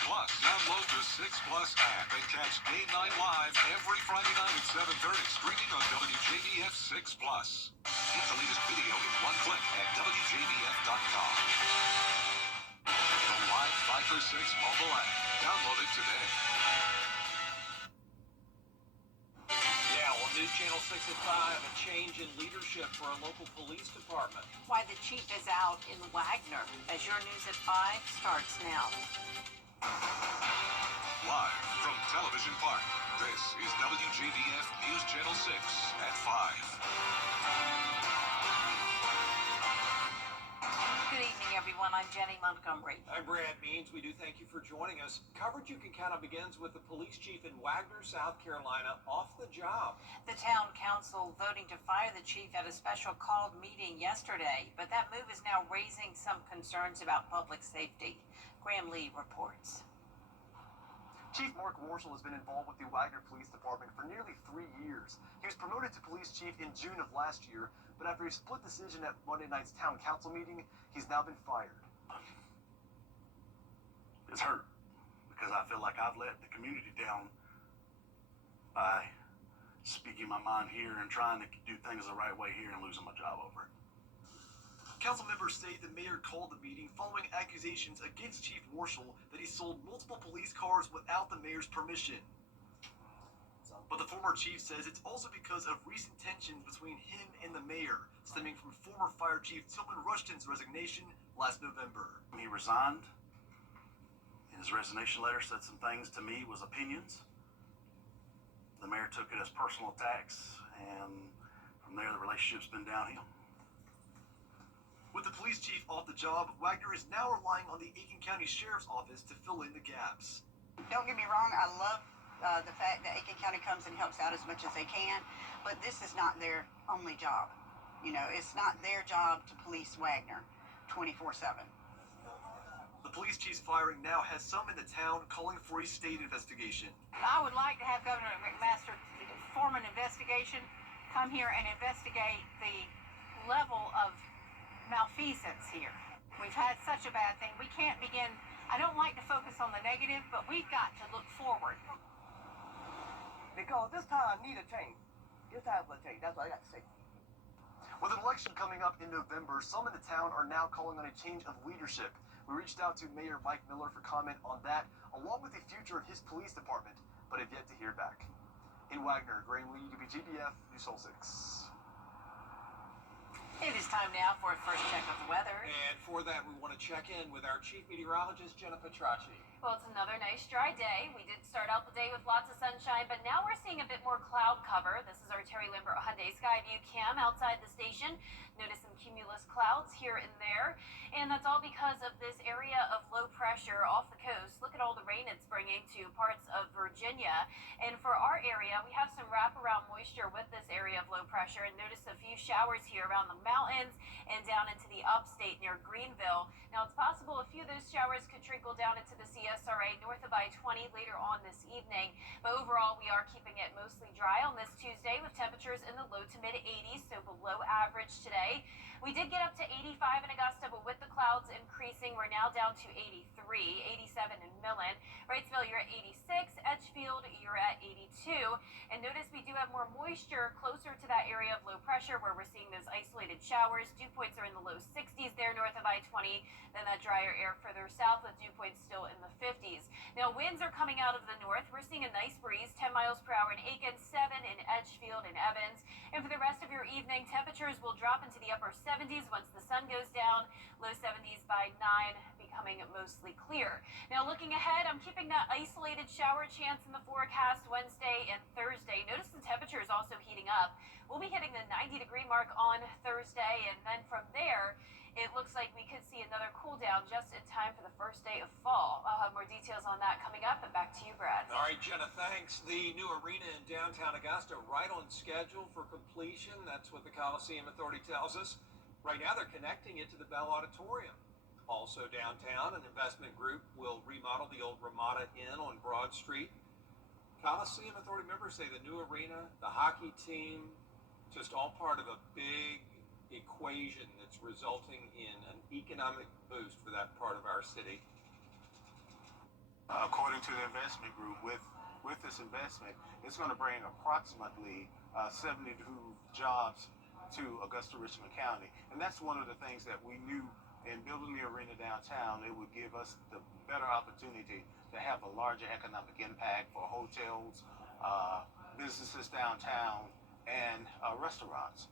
Plus. Download the 6 Plus app and catch Game Night live every Friday night at 7:30, streaming on WJBF 6 Plus. Get the latest video in one click at WJBF.com. The live 5 for 6 mobile app. Download it today. Now on News Channel 6 at 5, a change in leadership for a local police department. Why the chief is out in Wagner, as your News at 5 starts now. Live from Television Park, this is WJBF News Channel 6 at 5. Good evening, everyone. I'm Jenny Montgomery. I'm Brad Means. We do thank you for joining us. Coverage you can count on begins with the police chief in Wagner, South Carolina, off the job. The town council voting to fire the chief at a special called meeting yesterday, but that move is now raising some concerns about public safety. Graham Lee reports. Chief Mark Marshall has been involved with the Wagner Police Department for nearly 3 years. He was promoted to police chief in June of last year, but after a split decision at Monday night's town council meeting, he's now been fired. It's hurt because I feel like I've let the community down by speaking my mind here and trying to do things the right way here and losing my job over it. Council members say the mayor called the meeting following accusations against Chief Marshall that he sold multiple police cars without the mayor's permission. But the former chief says it's also because of recent tensions between him and the mayor, stemming from former fire chief Tillman Rushton's resignation last November. He resigned. In his resignation letter said some things to me was opinions. The mayor took it as personal attacks, and from there the relationship's been downhill. With the police chief off the job, Wagner is now relying on the Aiken County Sheriff's Office to fill in the gaps. Don't get me wrong, I love the fact that Aiken County comes and helps out as much as they can, but this is not their only job. You know, it's not their job to police Wagner 24/7. The police chief's firing now has some in the town calling for a state investigation. I would like to have Governor McMaster form an investigation, come here and investigate the level of malfeasance here. We've had such a bad thing. We can't begin. I don't like to focus on the negative, but we've got to look forward. Because this time need a change. This time for a change. That's what I got to say. With an election coming up in November, some in the town are now calling on a change of leadership. We reached out to Mayor Mike Miller for comment on that, along with the future of his police department, but have yet to hear back. In Wagner, Graham Lee, WJBF News Channel 6. It is time now for a first check of the weather. And for that, we want to check in with our chief meteorologist, Jenna Petracci. Well, it's another nice dry day. We did start out the day with lots of sunshine, but now we're seeing a bit more cloud cover. This is our Terry Lambert Hyundai Skyview cam outside the station. Notice some cumulus clouds here and there, and that's all because of this area of low pressure off the coast. Look at all the rain it's bringing to parts of Virginia. And for our area, we have some wraparound moisture with this area of low pressure, and notice a few showers here around the mountains and down into the upstate near Greenville. Now, it's possible a few of those showers could trickle down into the CSRA north of I-20 later on this evening. But overall, we are keeping it mostly dry on this Tuesday with temperatures in the low to mid 80s, so below average today. We did get up to 85 in Augusta, but with the clouds increasing, we're now down to 83, 87 in Millen. Wrightsville, you're at 86. Edgefield, you're at 82. And notice we do have more moisture closer to that area of low pressure where we're seeing those isolated showers. Dew points are in the low 60s there north of I-20. Then that drier air further south with dew points still in the 50s. Now, winds are coming out of the north. We're seeing a nice breeze, 10 miles per hour in Aiken, 7 in Edgefield and Evans. And for the rest of your evening, temperatures will drop into the upper 70s once the sun goes down. Low 70s by 9, becoming mostly clear. Now, looking ahead, I'm keeping that isolated shower chance in the forecast Wednesday and Thursday. Notice the temperature is also heating up. We'll be hitting the 90-degree mark on Thursday, and then from there, it looks like we could see another cool down just in time for the first day of fall. I'll have more details on that coming up, and back to you, Brad. All right, Jenna, thanks. The new arena in downtown Augusta right on schedule for completion. That's what the Coliseum Authority tells us. Right now, they're connecting it to the Bell Auditorium. Also downtown, an investment group will remodel the old Ramada Inn on Broad Street. Coliseum Authority members say the new arena, the hockey team, just all part of a big equation that's resulting in an economic boost for that part of our city. into the investment group. With this investment, it's going to bring approximately 72 jobs to Augusta Richmond County. And that's one of the things that we knew in building the arena downtown. It would give us the better opportunity to have a larger economic impact for hotels, businesses downtown, and restaurants.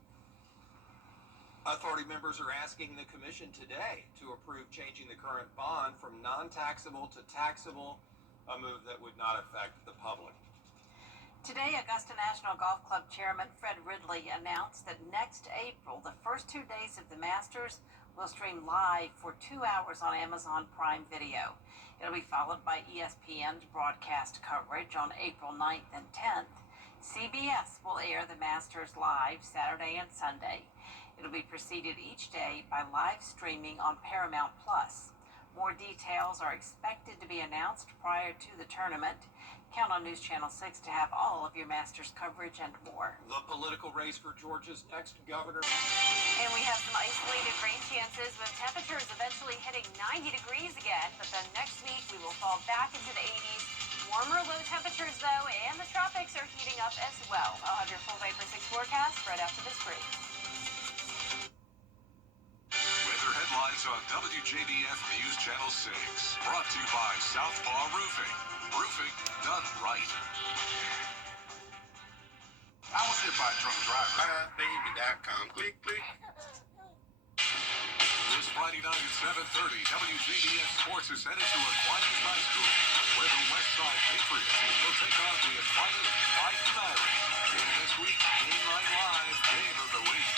Authority members are asking the commission today to approve changing the current bond from non-taxable to taxable, a move that would not affect the public. Today, Augusta National Golf Club Chairman Fred Ridley announced that next April, the first 2 days of the Masters will stream live for 2 hours on Amazon Prime Video. It'll be followed by ESPN's broadcast coverage on April 9th and 10th. CBS will air the Masters live Saturday and Sunday. It'll be preceded each day by live streaming on Paramount Plus. More details are expected to be announced prior to the tournament. Count on News Channel 6 to have all of your Masters coverage and more. The political race for Georgia's next governor. And we have some isolated rain chances with temperatures eventually hitting 90 degrees again. But then next week we will fall back into the 80s. Warmer low temperatures though, and the tropics are heating up as well. I'll have your full Vapor 6 forecast right after this break. Weather headlines on WJBF News Channel 6. Brought to you by Southpaw Roofing. Roofing done right. I was hit by a drunk driver. Baby.com. Click, click. This Friday night at 7:30, WJBF Sports is headed to Aquinas High School, where the West Side Patriots will take on the Aquinas Fighting Irish in this week's Game 9 Live Game of the Week.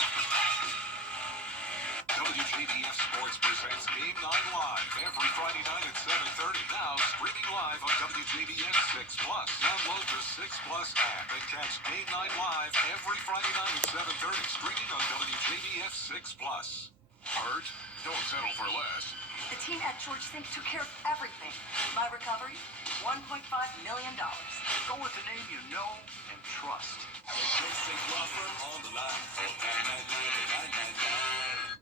WJBF Sports presents Game 9 Live every Friday night at 7:30. Now streaming live on WJBF 6 Plus. Download the 6 Plus app and catch Game 9 Live every Friday night at 7:30. Streaming on WJBF 6 Plus. Hurt? Don't settle for less. The team at George Think took care of everything. My recovery, $1.5 million. Go with the name you know and trust. On the line for 999.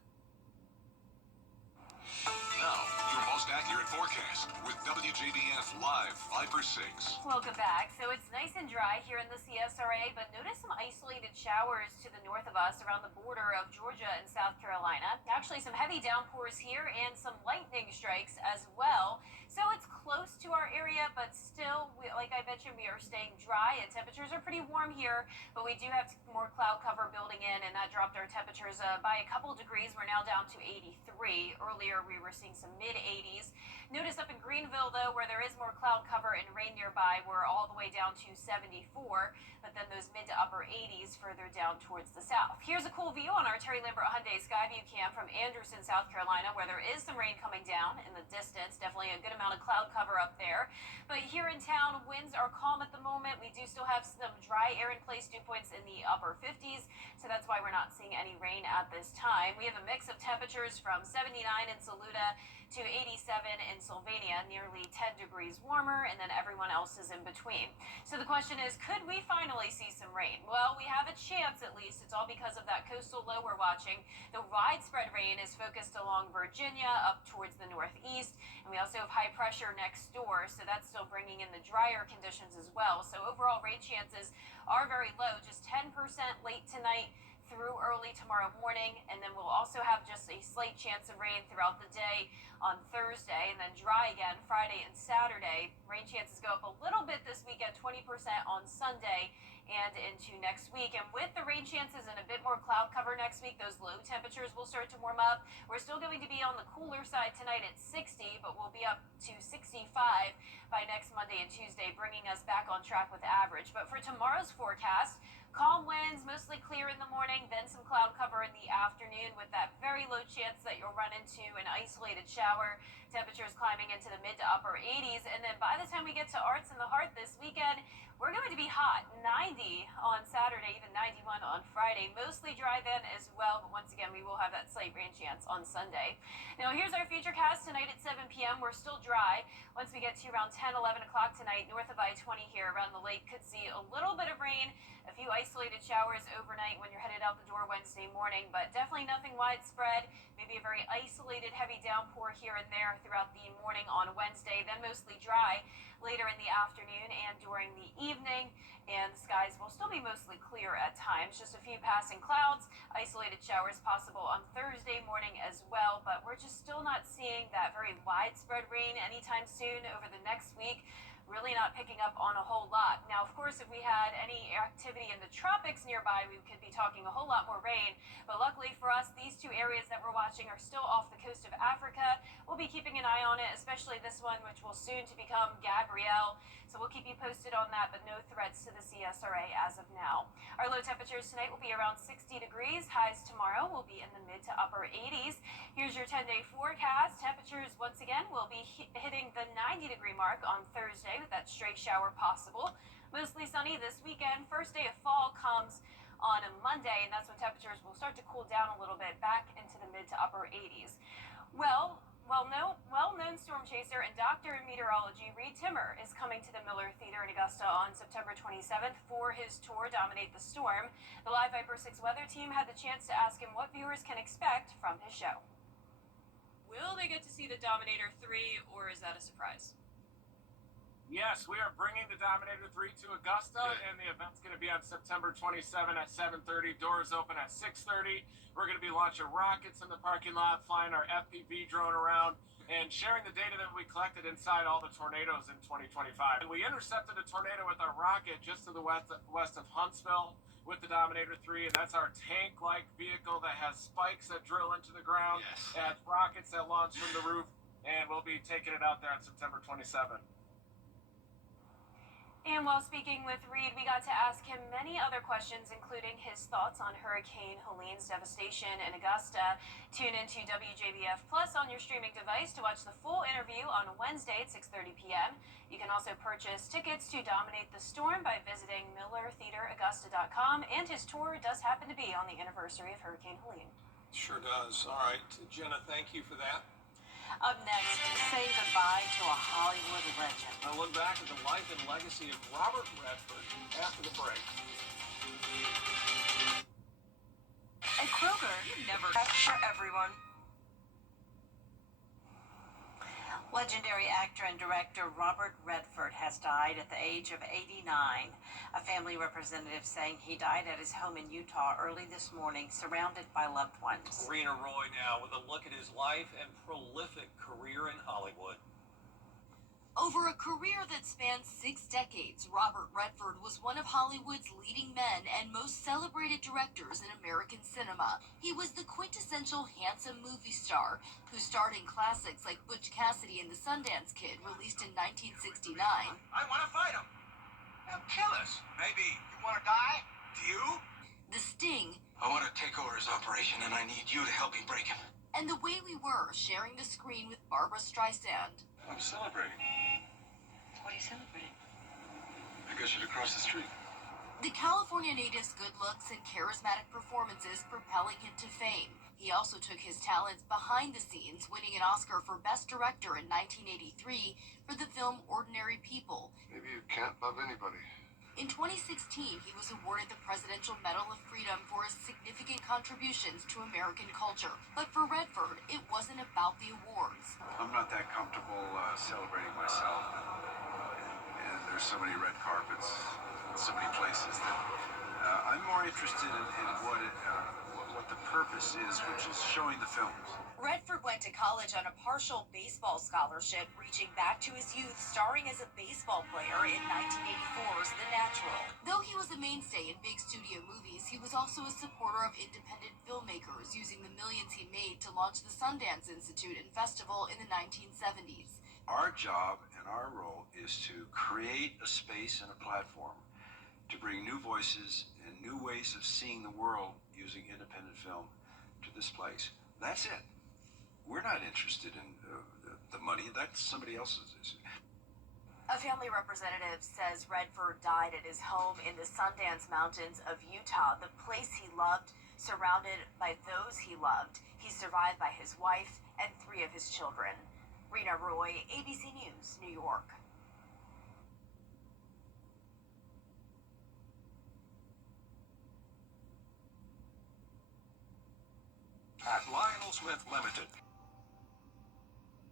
Now, your most accurate forecast with WJBF Live 5/6. Welcome back. So it's nice and dry here in the CSRA, but notice some isolated showers to the north of us around the border of Georgia and South Carolina. Actually, some heavy downpours here and some lightning strikes as well. So it's close to our area, but still, like I mentioned, we are staying dry and temperatures are pretty warm here, but we do have more cloud cover building in, and that dropped our temperatures by a couple degrees. We're now down to 83. Earlier, we were seeing some mid-80s. Notice up in Greenville, though, where there is more cloud cover and rain nearby, we're all the way down to 74, but then those mid to upper 80s further down towards the south. Here's a cool view on our Terry Lambert Hyundai Skyview Cam from Anderson, South Carolina, where there is some rain coming down in the distance. Definitely a good amount of cloud cover up there. But here in town, winds are calm at the moment. We do still have some dry air in place, dew points in the upper 50s, so that's why we're not seeing any rain at this time. We have a mix of temperatures from 79 in Saluda to 87 in Sylvania, nearly 10 degrees warmer, and then everyone else is in between. So the question is, could we finally see some rain? Well, we have a chance at least. It's all because of that coastal low we're watching. The widespread rain is focused along Virginia up towards the northeast, and we also have high pressure next door, so that's still bringing in the drier conditions as well. So overall rain chances are very low, just 10% late tonight through early tomorrow morning, and then we'll also have just a slight chance of rain throughout the day on Thursday, and then dry again Friday and Saturday. Rain chances go up a little bit this weekend, 20% on Sunday and into next week. And with the rain chances and a bit more cloud cover next week, those low temperatures will start to warm up. We're still going to be on the cooler side tonight at 60, but we'll be up to 65 by next Monday and Tuesday, bringing us back on track with average. But for tomorrow's forecast, calm winds, mostly clear in the morning, then some cloud cover in the afternoon with that very low chance that you'll run into an isolated shower. Temperatures climbing into the mid to upper 80s. And then by the time we get to Arts in the Heart this weekend, we're going to be hot. 90 on Saturday, even 91 on Friday. Mostly dry then as well, but once again, we will have that slight rain chance on Sunday. Now, here's our future cast tonight at 7 p.m. We're still dry. Once we get to around 10, 11 o'clock tonight, north of I-20 here around the lake, could see a little bit of rain, a few isolated showers overnight when you're headed out the door Wednesday morning, but definitely nothing widespread. Maybe a very isolated heavy downpour here and there throughout the morning on Wednesday, then mostly dry later in the afternoon and during the evening. And the skies will still be mostly clear at times, just a few passing clouds, isolated showers possible on Thursday morning as well, but we're just still not seeing that very widespread rain anytime soon over the next week. Really not picking up on a whole lot. Now, of course, if we had any activity in the tropics nearby, we could be talking a whole lot more rain. But luckily for us, these two areas that we're watching are still off the coast of Africa. We'll be keeping an eye on it, especially this one, which will soon to become Gabrielle. So we'll keep you posted on that, but no threats to the CSRA as of now. Our low temperatures tonight will be around 60 degrees. Highs tomorrow will be in the mid to upper 80s. Here's your 10-day forecast. Temperatures, once again, will be hitting the 90-degree mark on Thursday with that stray shower possible. Mostly sunny this weekend. First day of fall comes on a Monday, and that's when temperatures will start to cool down a little bit back into the mid to upper 80s. Well-known storm chaser and doctor in meteorology Reed Timmer is coming to the Miller Theater in Augusta on September 27th for his tour Dominate the Storm. The Live Viper 6 weather team had the chance to ask him what viewers can expect from his show. Will they get to see the Dominator 3, or is that a surprise? Yes, we are bringing the Dominator 3 to Augusta, and the event's going to be on September 27 at 7:30. Doors open at 6:30. We're going to be launching rockets in the parking lot, flying our FPV drone around, and sharing the data that we collected inside all the tornadoes in 2025. And we intercepted a tornado with our rocket just to the west of Huntsville with the Dominator 3, and that's our tank-like vehicle that has spikes that drill into the ground, has rockets that launch from the roof, and we'll be taking it out there on September 27th. And while speaking with Reed, we got to ask him many other questions, including his thoughts on Hurricane Helene's devastation in Augusta. Tune into WJBF Plus on your streaming device to watch the full interview on Wednesday at 6:30 p.m. You can also purchase tickets to Dominate the Storm by visiting MillerTheaterAugusta.com, and his tour does happen to be on the anniversary of Hurricane Helene. Sure does. All right, Jenna, thank you for that. Up next, say goodbye to a Hollywood legend. I'll look back at the life and legacy of Robert Redford after the break. At Kroger, you never for everyone. Legendary actor and director Robert Redford has died at the age of 89. A family representative saying he died at his home in Utah early this morning, surrounded by loved ones. Rena Roy now with a look at his life and prolific career in Hollywood. Over a career that spanned 6 decades, Robert Redford was one of Hollywood's leading men and most celebrated directors in American cinema. He was the quintessential handsome movie star who starred in classics like Butch Cassidy and the Sundance Kid, released in 1969. I want to fight him. He'll kill us. Maybe you want to die? Do you? The Sting. I want to take over his operation, and I need you to help me break him. And The Way We Were, sharing the screen with Barbra Streisand. I'm celebrating. What are you celebrating? I got you to cross the street. The California native's good looks and charismatic performances propelling him to fame. He also took his talents behind the scenes, winning an Oscar for Best Director in 1983 for the film Ordinary People. Maybe you can't love anybody. In 2016, he was awarded the Presidential Medal of Freedom for his significant contributions to American culture. But for Redford, it wasn't about the awards. I'm not that comfortable celebrating myself. And there's so many red carpets, so many places that I'm more interested in what the purpose is, which is showing the films. Redford went to college on a partial baseball scholarship, reaching back to his youth, starring as a baseball player in 1984's The Natural. Though he was a mainstay in big studio movies, he was also a supporter of independent filmmakers, using the millions he made to launch the Sundance Institute and Festival in the 1970s. Our job and our role is to create a space and a platform to bring new voices and new ways of seeing the world using independent film to this place. That's it. We're not interested in the money. That's somebody else's issue. A family representative says Redford died at his home in the Sundance Mountains of Utah, the place he loved, surrounded by those he loved. He's survived by his wife and 3 of his children. Rena Roy, ABC News, New York. At Lionel Smith Limited.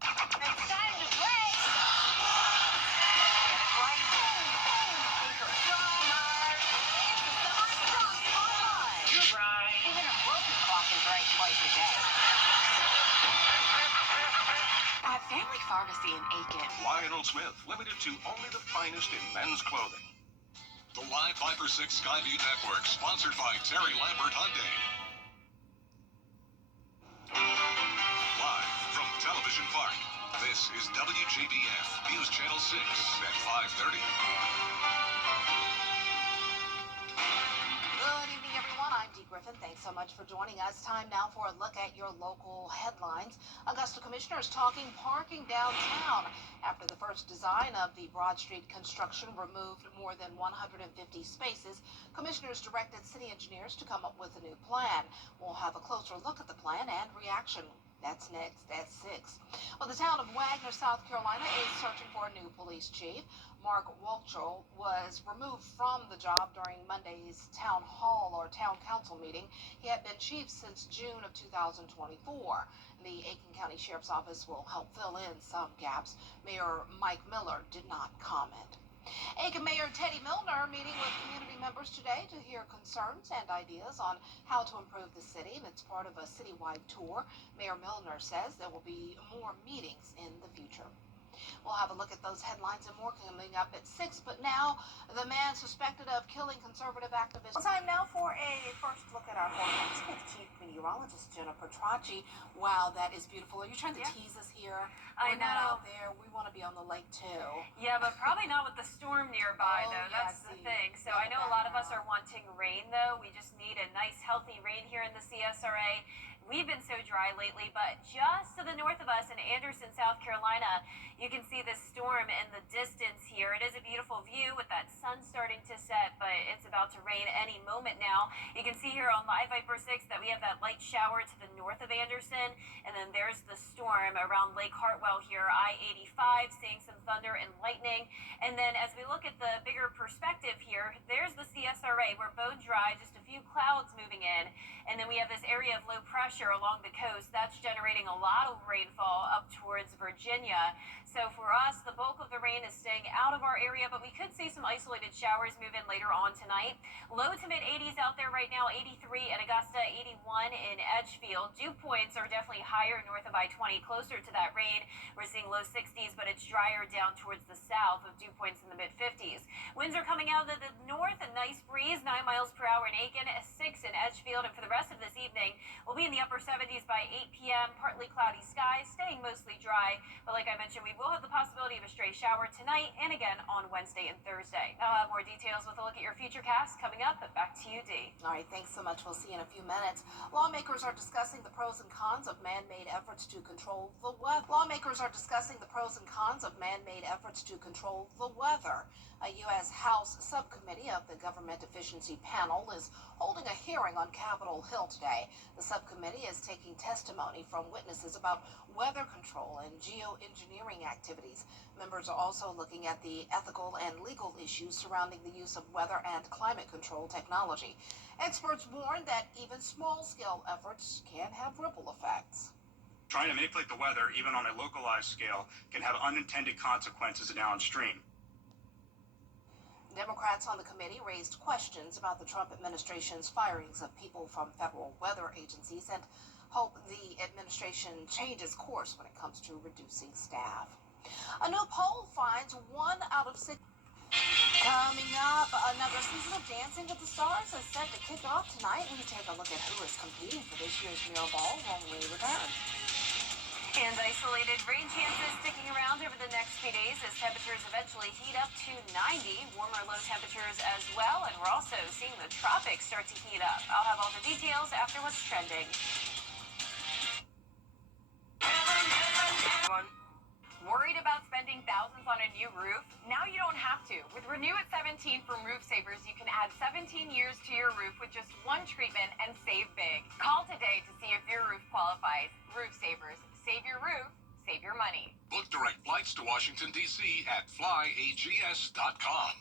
It's time to play! in Aiken. Lionel Smith, limited to only the finest in men's clothing. The Live 5 for 6 Skyview Network, sponsored by Terry Lambert Hyundai. Live from Television Park, this is WJBF News Channel 6 at 5:30. Good evening, everyone. I'm Dee Griffin. Thanks so much for joining us. Time now for a look at your local headlines. Augusta commissioners talking parking downtown after the first design of the Broad Street construction removed more than 150 spaces. Commissioners directed city engineers to come up with a new plan. We'll have a closer look at the plan and reaction. That's next at 6. Well, the town of Wagner, South Carolina is searching for a new police chief. Mark Walchel was removed from the job during Monday's town hall or town council meeting. He had been chief since June of 2024. The Aiken County Sheriff's Office will help fill in some gaps. Mayor Mike Miller did not comment. Aiken Mayor Teddy Milner meeting with community members today to hear concerns and ideas on how to improve the city, and it's part of a citywide tour. Mayor Milner says there will be more meetings in the future. We'll have a look at those headlines and more coming up at 6. But now, the man suspected of killing conservative activists. Time now for a first look at our forecast with Chief Meteorologist Jennifer Tracci. Wow, that is beautiful. Are you trying to tease us here? I We're not know. out there. We want to be on the lake too. Yeah, but probably not with the storm nearby, Oh, though. yeah, That's the see, thing. So in I the know a lot of us are background. wanting rain, though. We just need a nice, healthy rain here in the CSRA. We've been so dry lately, but just to the north of us in Anderson, South Carolina, you can see this storm in the distance here. It is a beautiful view with that sun starting to set, but it's about to rain any moment now. You can see here on Live Viper 6 that we have that light shower to the north of Anderson, and then there's the storm around Lake Hartwell here, I-85, seeing some thunder and lightning. And then as we look at the bigger perspective here, there's the CSRA. We're bone dry, just a few clouds moving in, and then we have this area of low pressure along the coast. That's generating a lot of rainfall up towards Virginia. So for us, the bulk of the rain is staying out of our area, but we could see some isolated showers move in later on tonight. Low to mid 80s out there right now, 83 in Augusta, 81 in Edgefield. Dew points are definitely higher north of I-20, closer to that rain. We're seeing low 60s, but it's drier down towards the south with dew points in the mid 50s. Winds are coming out of the north, a nice breeze, 9 miles per hour in Aiken, 6 in Edgefield, and for the rest of this evening, we'll be in the upper 70s by 8 p.m., partly cloudy skies, staying mostly dry, but like I mentioned, we will have the possibility of a stray shower tonight and again on Wednesday and Thursday. I'll have more details with a look at your future cast coming up, but back to you, Dee. All right, thanks so much. We'll see you in a few minutes. Lawmakers are discussing the pros and cons of man-made efforts to control the weather. Lawmakers are discussing the pros and cons of man-made efforts to control the weather. A U.S. House subcommittee of the Government Efficiency Panel is holding a hearing on Capitol Hill today. The subcommittee is taking testimony from witnesses about weather control and geoengineering activities. Members are also looking at the ethical and legal issues surrounding the use of weather and climate control technology. Experts warn that even small-scale efforts can have ripple effects. Trying to manipulate the weather, even on a localized scale, can have unintended consequences downstream. Democrats on the committee raised questions about the Trump administration's firings of people from federal weather agencies and hope the administration changes course when it comes to reducing staff. A new poll finds 1 out of 6. Coming up, another season of Dancing with the Stars is set to kick off tonight. We take a look at who is competing for this year's Mural Ball when we return. And isolated rain chances sticking around over the next few days as temperatures eventually heat up to 90. Warmer low temperatures as well, and we're also seeing the tropics start to heat up. I'll have all the details after what's trending. Worried about spending thousands on a new roof? Now you don't have to. With Renew at 17 from Roof Savers, you can add 17 years to your roof with just one treatment and save big. Call today to see if your roof qualifies. Roof Savers. Save your roof, save your money. Book direct flights to Washington, D.C. at flyags.com.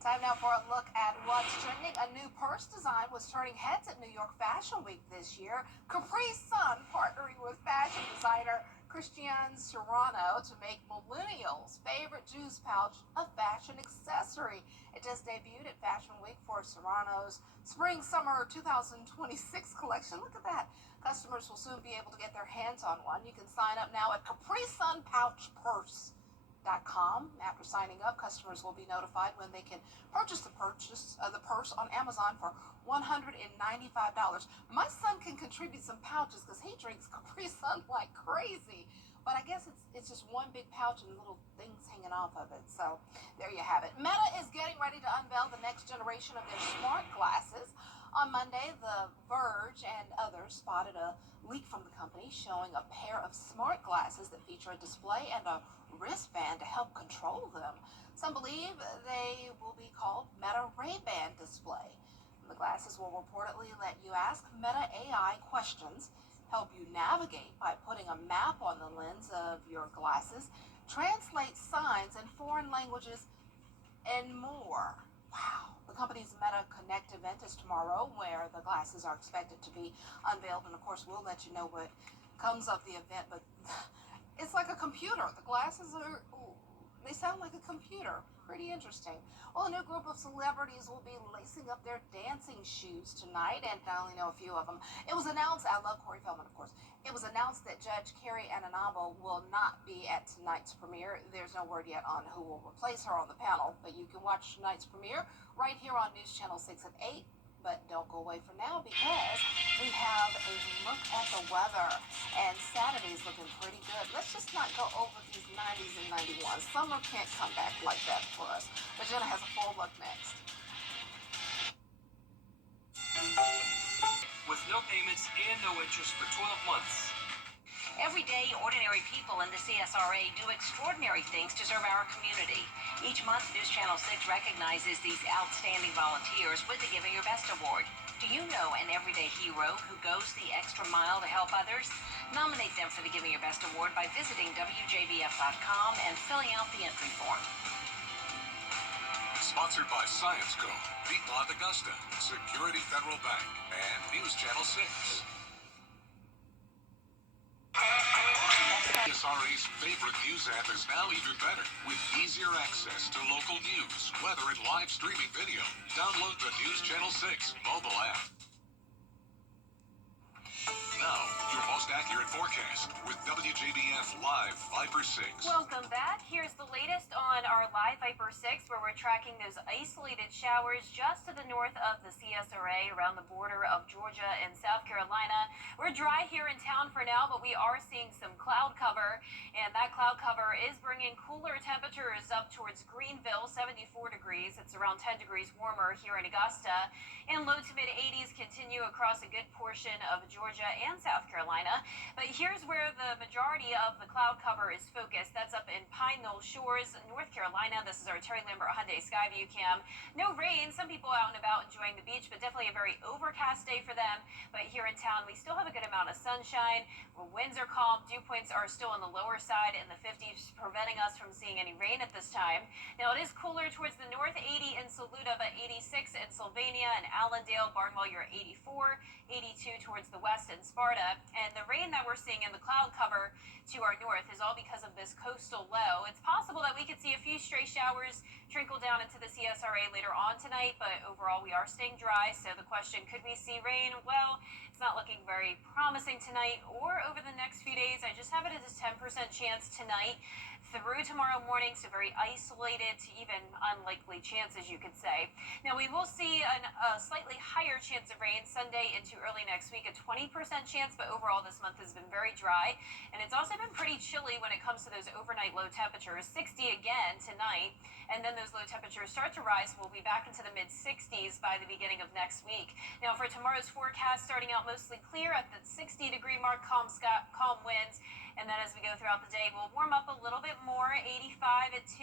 Time now for a look at what's trending. A new purse design was turning heads at New York Fashion Week this year. Capri Sun partnering with fashion designer Christiane Serrano to make millennials' favorite juice pouch a fashion accessory. It just debuted at Fashion Week for Serrano's Spring-Summer 2026 collection. Look at that. Customers will soon be able to get their hands on one. You can sign up now at CapriSunPouchPurse.com. After signing up, customers will be notified when they can purchase the purse on Amazon for $195. My son can contribute some pouches because he drinks Capri Sun like crazy. But I guess it's just one big pouch and little things hanging off of it. So there you have it. Meta is getting ready to unveil the next generation of their smart glasses. On Monday, The Verge and others spotted a leak from the company showing a pair of smart glasses that feature a display and a wristband to help control them. Some believe they will be called Meta Ray-Ban display. The glasses will reportedly let you ask Meta AI questions, help you navigate by putting a map on the lens of your glasses, translate signs in foreign languages, and more. Wow. The company's Meta Connect event is tomorrow, where the glasses are expected to be unveiled, and of course we'll let you know what comes of the event, but it's like a computer. The glasses they sound like a computer. Pretty interesting. Well, a new group of celebrities will be lacing up their dancing shoes tonight, and I only know a few of them. It was announced, I love Corey Feldman, of course. It was announced that Judge Carrie Ananabo will not be at tonight's premiere. There's no word yet on who will replace her on the panel, but you can watch tonight's premiere right here on News Channel 6 at 8. But don't go away for now because we have a look at the weather, and Saturday's looking pretty good. Let's just not go over these 90s and 91s. Summer can't come back like that for us. But Jenna has a full look next. With no payments and no interest for 12 months. Every day, ordinary people in the CSRA do extraordinary things to serve our community. Each month, News Channel 6 recognizes these outstanding volunteers with the Giving Your Best Award. Do you know an everyday hero who goes the extra mile to help others? Nominate them for the Giving Your Best Award by visiting WJBF.com and filling out the entry form. Sponsored by Science Co., Piedmont Augusta, Security Federal Bank, and News Channel 6. CSRA's favorite news app is now even better with easier access to local news, weather, and live streaming video. Download the News Channel 6 mobile app. Now, your most accurate forecast with WJBF Live Viper 6. Welcome back. Here's the latest on our Live Viper 6, where we're tracking those isolated showers just to the north of the CSRA around the border of Georgia and South Carolina. We're dry here in town for now, but we are seeing some cloud cover, and that cloud cover is bringing cooler temperatures up towards Greenville, 74 degrees. It's around 10 degrees warmer here in Augusta, and low to mid 80s continue across a good portion of Georgia and South Carolina. But here's where the majority of the cloud cover is focused. That's up in Pine Knoll Shores, North Carolina. This is our Terry Lambert Hyundai Skyview cam. No rain. Some people out and about enjoying the beach, but definitely a very overcast day for them. But here in town, we still have a good amount of sunshine. Winds are calm. Dew points are still on the lower side in the 50s, preventing us from seeing any rain at this time. Now, it is cooler towards the north, 80 in Saluda, but 86 in Sylvania and Allendale. Barnwell, you're 84, 82 towards the west in Sparta. And the rain that we're seeing in the cloud cover to our north is all because of this coastal low. It's possible that we could see a few stray showers trickle down into the CSRA later on tonight, but overall we are staying dry. So the question, could we see rain? Well, it's not looking very promising tonight or over the next few days. I just have it as a 10% chance tonight through tomorrow morning, so very isolated to even unlikely chances, you could say. Now, we will see a slightly higher chance of rain Sunday into early next week, a 20% chance, but overall this month has been very dry, and it's also been pretty chilly when it comes to those overnight low temperatures, 60 again tonight, and then those low temperatures start to rise. We'll be back into the mid-60s by the beginning of next week. Now, for tomorrow's forecast, starting out mostly clear at the 60-degree mark, calm winds. And then as we go throughout the day, we'll warm up a little bit more, 85 at 2,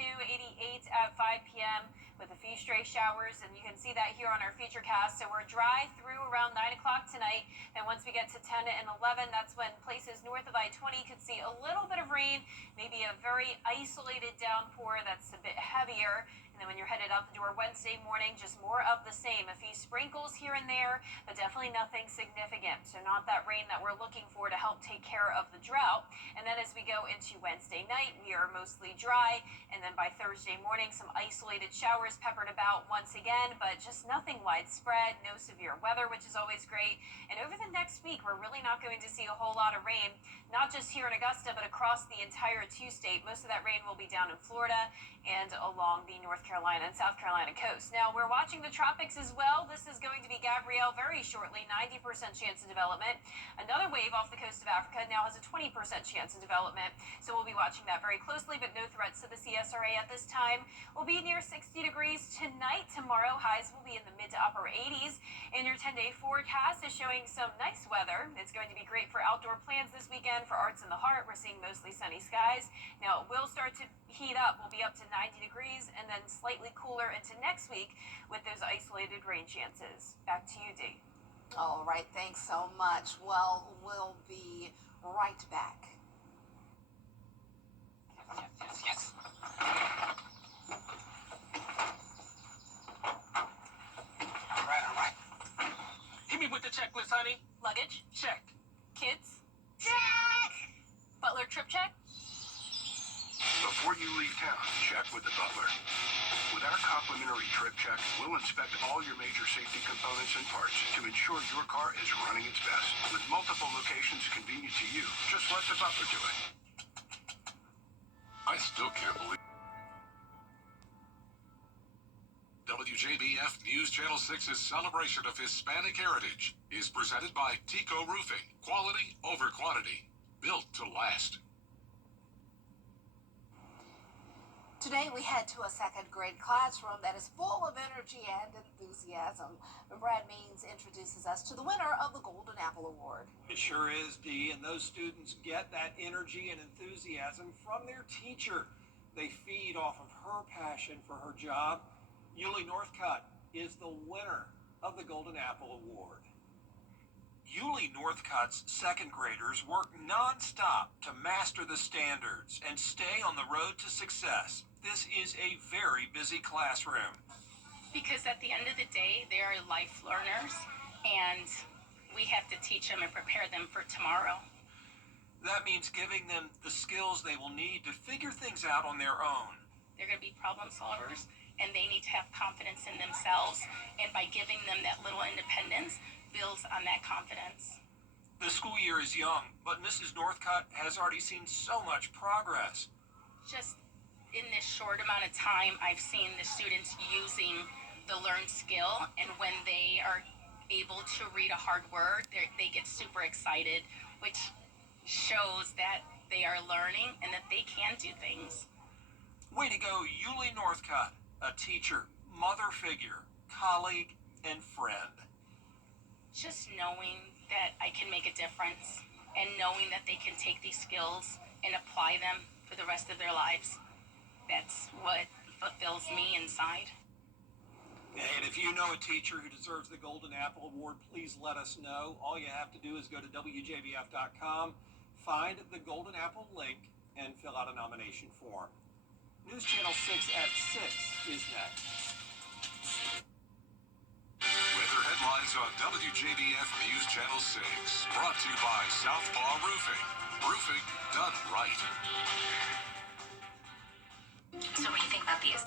88 at 5 p.m. with a few stray showers. And you can see that here on our feature cast. So we're dry through around 9 o'clock tonight. And once we get to 10 and 11, that's when places north of I-20 could see a little bit of rain, maybe a very isolated downpour that's a bit heavier. And And then when you're headed out the door Wednesday morning, just more of the same. A few sprinkles here and there, but definitely nothing significant. So not that rain that we're looking for to help take care of the drought. And then as we go into Wednesday night, we are mostly dry. And then by Thursday morning, some isolated showers peppered about once again, but just nothing widespread, no severe weather, which is always great. And over the next week, we're really not going to see a whole lot of rain, not just here in Augusta, but across the entire two-state. Most of that rain will be down in Florida and along the North Carolina and South Carolina coast. Now, we're watching the tropics as well. This is going to be Gabrielle very shortly, 90% chance of development. Another wave off the coast of Africa now has a 20% chance of development. So we'll be watching that very closely, but no threats to the CSRA at this time. We'll be near 60 degrees tonight. Tomorrow, highs will be in the mid to upper 80s. And your 10-day forecast is showing some nice weather. It's going to be great for outdoor plans this weekend. For Arts in the Heart, we're seeing mostly sunny skies. Now, it will start to heat up. We'll be up to 90 degrees and then slightly cooler into next week with those isolated rain chances. Back to you, Dee. All right, thanks so much. Well, we'll be right back. Yes. All right. Hit me with the checklist, honey. Luggage? Check. Kids? Check! Butler trip check? Before you leave town, check with the butler. With our complimentary trip check, we'll inspect all your major safety components and parts to ensure your car is running its best. With multiple locations convenient to you, just let the butler do it. I still can't believe. WJBF News Channel 6's celebration of Hispanic heritage is presented by Tico Roofing. Quality over quantity. Built to last. Today we head to a second grade classroom that is full of energy and enthusiasm. Brad Means introduces us to the winner of the Golden Apple Award. It sure is, Dee, and those students get that energy and enthusiasm from their teacher. They feed off of her passion for her job. Yulie Northcutt is the winner of the Golden Apple Award. Yulie Northcutt's second graders work nonstop to master the standards and stay on the road to success. This is a very busy classroom. Because at the end of the day, they are life learners, and we have to teach them and prepare them for tomorrow. That means giving them the skills they will need to figure things out on their own. They're going to be problem solvers, and they need to have confidence in themselves, and by giving them that little independence, builds on that confidence. The school year is young, but Mrs. Northcutt has already seen so much progress. Just in this short amount of time, I've seen the students using the learned skill, and when they are able to read a hard word, they get super excited, which shows that they are learning and that they can do things. Way to go, Yulie Northcutt, a teacher, mother figure, colleague, and friend. Just knowing that I can make a difference and knowing that they can take these skills and apply them for the rest of their lives, that's what fulfills me inside. And if you know a teacher who deserves the Golden Apple Award, please let us know. All you have to do is go to WJBF.com, find the Golden Apple link, and fill out a nomination form. News Channel 6 at 6 is next. Weather headlines on WJBF News Channel 6. Brought to you by Southpaw Roofing. Roofing done right. So what do you think about these?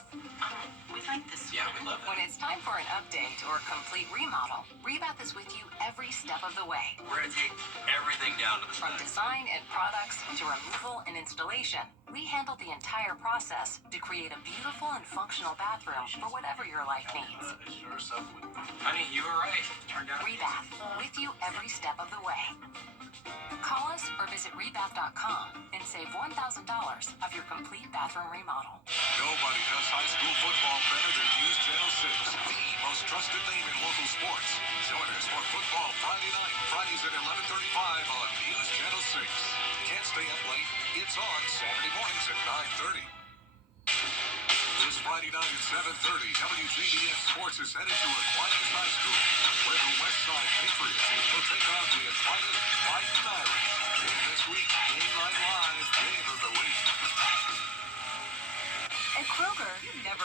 We like this. Yeah, we love it. When it's time for an update or a complete remodel, Rebath is with you every step of the way. We're going to take everything down to the From design and products to removal and installation, we handle the entire process to create a beautiful and functional bathroom for whatever your life needs. Honey, you were right. Turn down. Rebath, with you every step of the way. Call us or visit rebath.com and save $1,000 of your complete bathroom remodel. Nobody does high school football better than News Channel 6, the most trusted name in local sports. Join us for football Friday night, Fridays at 11:35 on News Channel 6. Can't stay up late? It's on Saturday mornings at 9:30. This Friday night at 7:30, WJBF Sports is headed to Aquinas High School, where the West Side Patriots will take on the Aquinas Fighting Irish. In this week's Game Night Live Game of the Week. At Kroger, you never